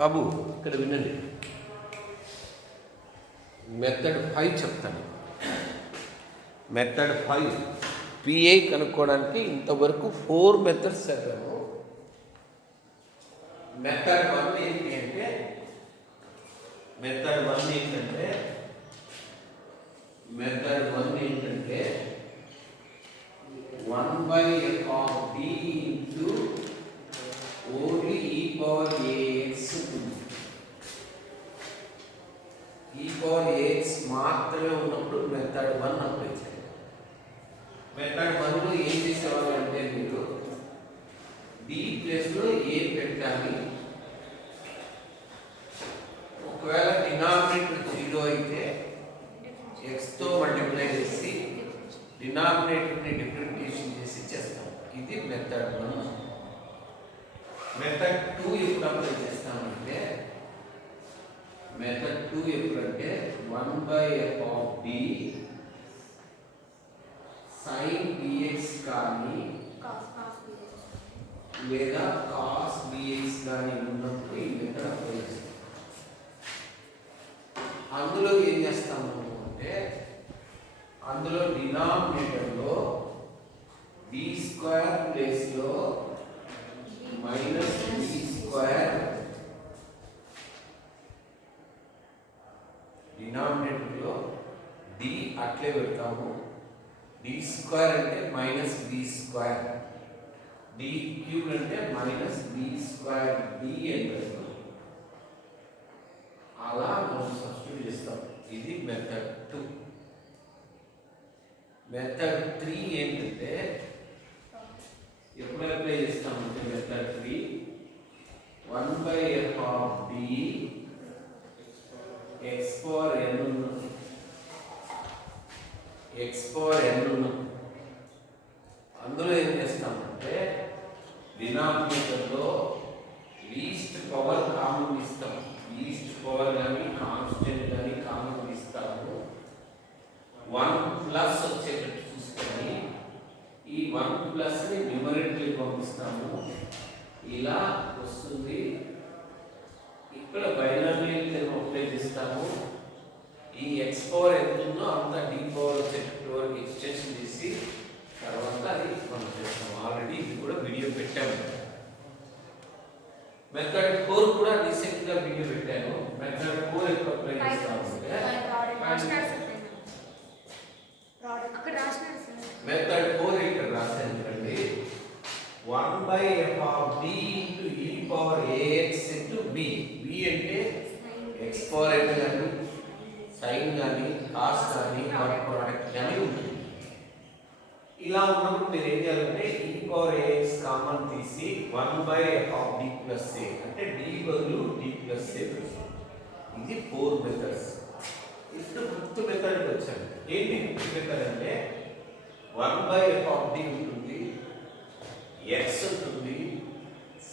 బాబు ఇక్కడ వినండి. మెథడ్ 5 చెప్తాను. మెథడ్ 5 పిఐ కనుక్కోవడానికి ఇంతవరకు 4 మెథడ్స్ చదివాము. మెథడ్ 1 ఏంటి అంటే మెథడ్ 1 ఏంటంటే 1/f of d into only e power ax e power ax మాత్రమే ఉన్నప్పుడు మెథడ్ 1 అప్లై చేయాలి. మెథడ్ 1 లో ఏం చేసేవాళ్ళు అంటే మీరు d ప్లేస్లో a పెట్టాలి. ఒకవేళ డినామినేటర్ 0 అయితే x తో మల్టిప్లై చేసి డినామినేటర్ని డిఫరెన్షియేషన్ చేసి చేస్తాం. ఇది మెథడ్ 1. మెథడ్ 2 ఎప్పుడు అప్లై చేస్తామంటే మెథడ్ 2 ఎప్పుడంటే 1/f of d sin dx కానీ లేదా cos dx కానీ ఉన్నప్పుడు ఈ మెథడ్ అప్లై చేస్తాం. అందులో ఏం చేస్తాము అంటే అందులో డినామినేటర్లో d² ప్లేస్లో -d² డినామినేటర్లో d అట్లే పెడతాము. d² అంటే -b², d³ అంటే -b²d అని పెడతాం. అలా మనం సబ్స్టిట్యూట్ చేస్తాం. ఇది మెథడ్ 2. మెథడ్ 3 ఏంటంటే ఎప్పుడు అప్లై చేస్తామంటే మెథడ్ 3 1/f of d x power n అందులో ఏం చేస్తామంటే డినామినేటర్లో లీస్ట్ పవర్ కామన్ ఇస్తాం. లీస్ట్ పవర్ కానీ కాన్స్టెంట్ కానీ కామన్ ఇస్తాము. 1+ వచ్చేటట్టు చూసుకొని ఈ 1+ ని న్యూమరేటర్కి పంపిస్తాము. ఇలా వస్తుంది. ఇక్కడ బైనామియల్ టర్మ్ అప్లై చేస్తాము. ఈ x పవర్ ఎంత ఉందో అంత d పవర్ వచ్చేటట్టు వరకు ఎక్స్టెన్షన్ చేసి తర్వాత అది మనం చేస్తాం. ఆల్రెడీ ఇది కూడా వీడియో పెట్టాము. మెథడ్ 4 కూడా రీసెంట్ గా వీడియో పెట్టాను. మెథడ్ 4 ఎప్పుడు అప్లై చేస్తాము మెథడ్ 4 ఇక్కడ రాశాను చూడండి. 1/f of d into e power ax into b. b అంటే x power n కానీ sin కానీ cos కానీ డాట్ ప్రోడక్ట్ కానీ ఉంటుంది. ఇలా ఉన్నప్పుడు మీరు ఏం చేయాలంటే e power ax కామన్ తీసి 1/f of d plus a అంటే d బదులు d plus a ఇది 4 మెథడ్స్. ఇప్పుడు ఫిఫ్త్ మెథడ్ వచ్చాను. ఏంటి ఫిఫ్త్ మెథడ్ అంటే 1/f of d ఉంటుంది, x ఉంటుంది,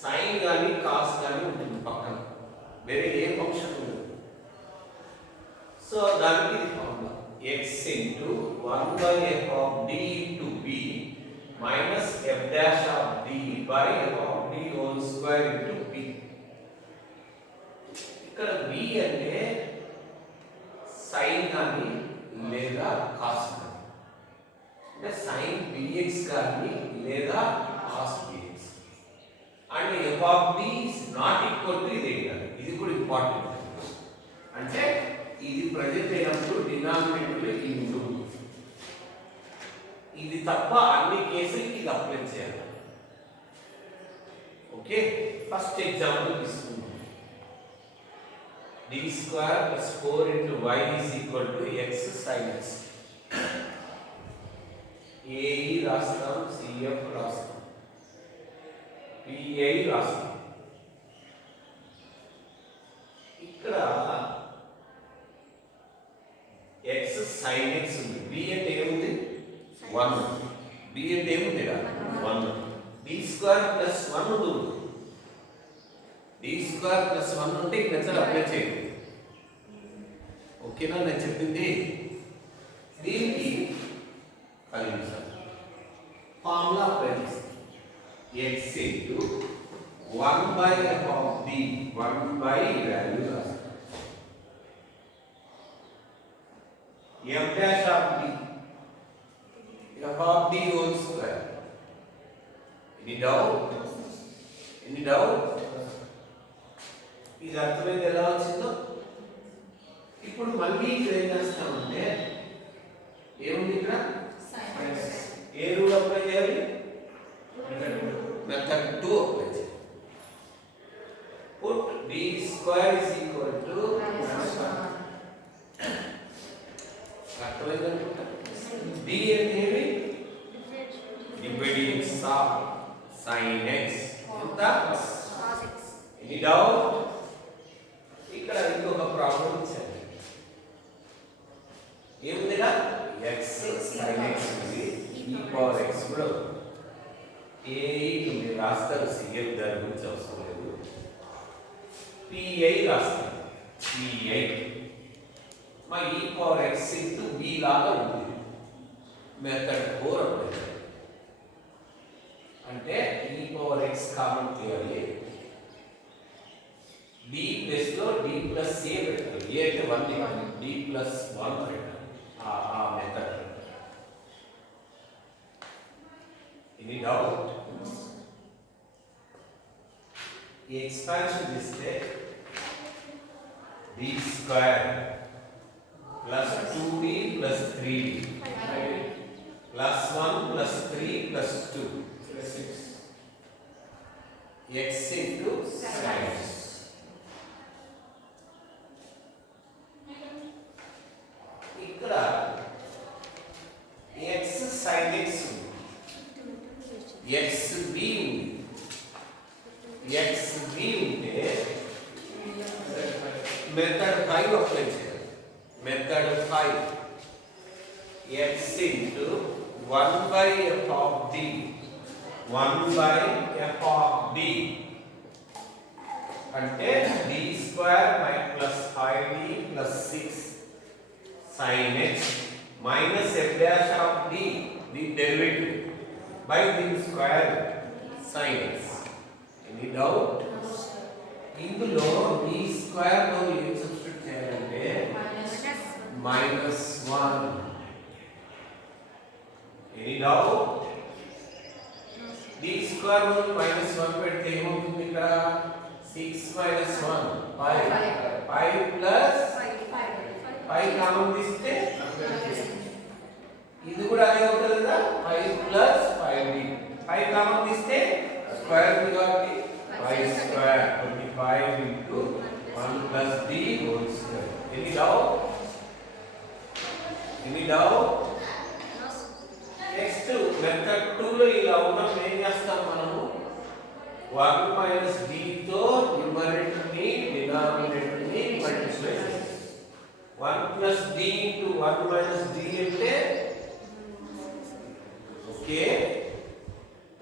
sin కానీ cos కానీ ఉంటుంది పక్కన. వేరే ఏ ఫంక్షన్ ఉండదు. సో దానికి ఇది formula x into 1/f of d into b minus f dash of d by f of d whole square into b. ఇక్కడ b అంటే sin కానీ లేదా cos కానీ అంటే sin bx కానీ లేదా cos bx and f of d is not equal to ఇది కాదు. ఇది కూడా ఇంపార్టెంట్. అంటే ఇది ప్రజెంట్ అయినప్పుడు డినామినేటర్లో ఇది ఉంటుంది. ఇది తప్ప అన్ని కేసులకి ఇది అప్లై చేయాలి. ఓకే, ఫస్ట్ ఎగ్జాంపుల్ తీసుకుందాం. d² + 4 * y = x sin x. AE రాస్తాం, CF రాస్తాం, PI రాస్తాం. ఇక్కడ x sin x ఉంది. b అంటే ఏముంది 1. b అంటే ఏముంది 1. d² + 1 ఉంది. d² + 1 ఉంటే ఈ మెథడ్ అప్లై చేయండి. ఓకేనా నేను చెప్పింది? దీనికి ఫార్ములా అప్లై చేస్తాం. x into 1 by f of b, 1 by value రాస్తాం. f dash of b, f of b whole square. Any doubt? Any doubt? ఇది అర్థమైంది ఎలా వచ్చిందో? ఇప్పుడు మళ్ళీ ఇక్కడ ఏం చేస్తామంటే ఏముంది ఇక్కడ ఏ రూల్ అప్లై చేయాలి? మెథడ్ 2 అప్లై చేయాలి. Put b square is equal to అర్థమైంది అనుకుంటా. b అంటే ఏమి? డివైడింగ్ ఆఫ్ sin x ఎంత? Any doubt? ఇక్కడ ఇంకొక ప్రాబ్లం ఇచ్చాను. ఏముందిరా? x sin x ఉంది, e పవర్ x కూడా ఏ మీరు రాస్తారు. సిఎల్ దాని గురించి అవసరం లేదు. pi రాస్తారు. pi మా e power x into b లాగా ఉంది. మెథడ్ 4 అప్లై చేయాలి. అంటే e పవర్ x కామన్ తీయాలి. d ప్లస్ లో d ప్లస్ a పెట్టాలి. a అంటే 1 ఇవ్వాలి, d ప్లస్ 1 పెట్టాలి. ఆ మెథడ్. Any doubt? ఈ ఎక్స్పాన్షన్ చేస్తే b square plus 2b plus 3b plus 1 ప్లస్ 3 ప్లస్ 2 ప్లస్ 6 x ఇంటూ sin x. ఇక్కడ x sin x ఉంది, xb ఉంది. xb ఉంటే మెథడ్ 5 అప్లై చేయాలి. మెథడ్ 5 x into 1 by f of d, 1 by f of d అంటే d square plus 5d plus 6 sin x minus f dash of d, the derivative, by the square sin x. Any doubt? ఇందులో d square లో ఏం సబ్స్టిట్యూట్ చేయాలంటే -1. Any doubt? d square లో -1 పెడితే ఏమవుతుంది? ఇక్కడ 6 minus 1 5, 5 plus 5 కామన్ తీస్తే ఇది కూడా అదే అవుతుంది కదా. 5 plus 5d, 5 కామన్ తీస్తే స్క్వేర్ ఉంది కాబట్టి 5 స్క్వేర్ 25 into 1 plus d whole square. Any doubt? Any doubt? Next method 2 లో ఇలా ఉన్నప్పుడు ఏం చేస్తాం మనము? 1 minus d తో న్యూమరేటర్ ని డినామినేటర్ ని మల్టిప్లై చేస్తాం. 1 plus d into 1 minus d అంటే ఓకే.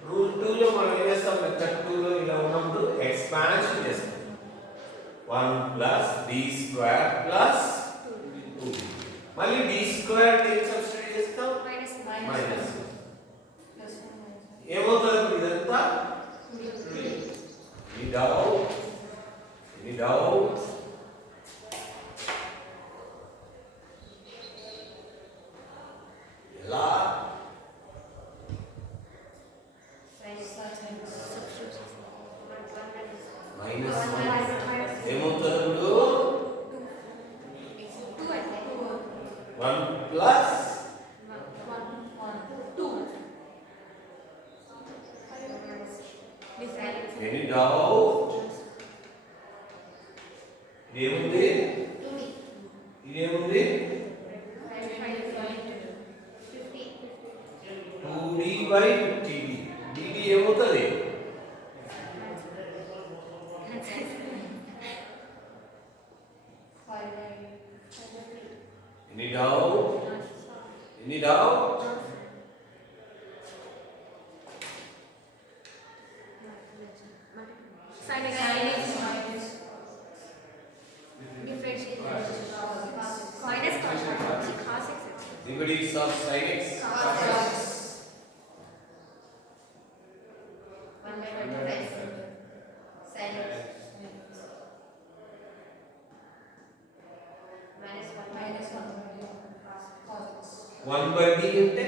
రూల్ 2 లో మనం ఏం చేస్తాం? మెథడ్ 2 లో ఇలా ఉన్నప్పుడు ఎక్స్పాన్షన్ చేస్తాం. 1 plus d square plus 2. మళ్ళీ d square ని సబ్స్టిట్యూట్ చేస్తాం. మైనస్ ఏమవుతుంది ఇదంతా? Any doubt? Any doubt? ఎలా? -1 ఏమవుతుంది ఇప్పుడు? 1 plus Any doubt? ఇదేముంది? ఇదేముంది? 2d by 50d. dd ఏమవుతుంది? Any doubt? Any doubt? Degrees of sin x. 1/d అంటే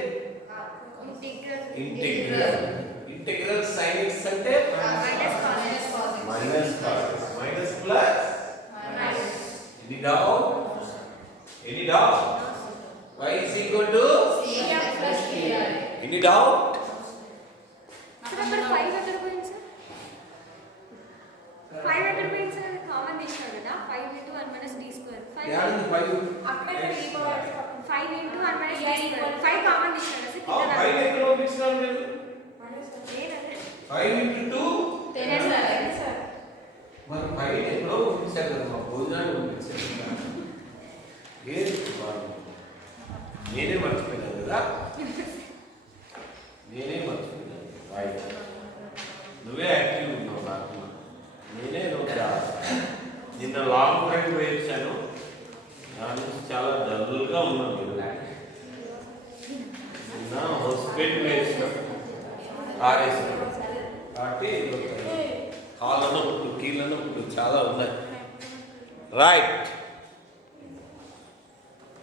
ఇంటిగ్రల్ ఇంటిగ్రల్ sin x అంటే minus cos x minus plus any doubt y is equal to any doubt sir అక్కడ 5 ఎక్కడ పోయింది సార్ 5 ఎక్కడ పోయింది సార్ అది కామన్ తీశారు కదా 5 into 1 minus d square 5 యాడ్ 5 అక్కడ 5 into 1 minus d square 5 కామన్ తీశారు కదా ఆ 5 ఎక్కడ పంపిస్తున్నారు మీరు 5 into 2 సార్ మరి 5 ఎక్కడ పంపించారు కదా మా భోజనాలు పంపించారు నేనే మర్చిపోయినాను కదా నేనే మర్చిపోయినాను రైట్ నువ్వే యాక్టివ్ ఉన్నావు నాకు నేనే నిన్న లాంగ్ డ్రైవ్ వేసాను దాని నుంచి చాలా డల్గా ఉన్నాను నిన్న హాస్పిటల్ వేసిన ఆరేసిన కాబట్టి కాళ్ళ నొప్పులు కీళ్ళ నొప్పులు చాలా ఉన్నాయి రైట్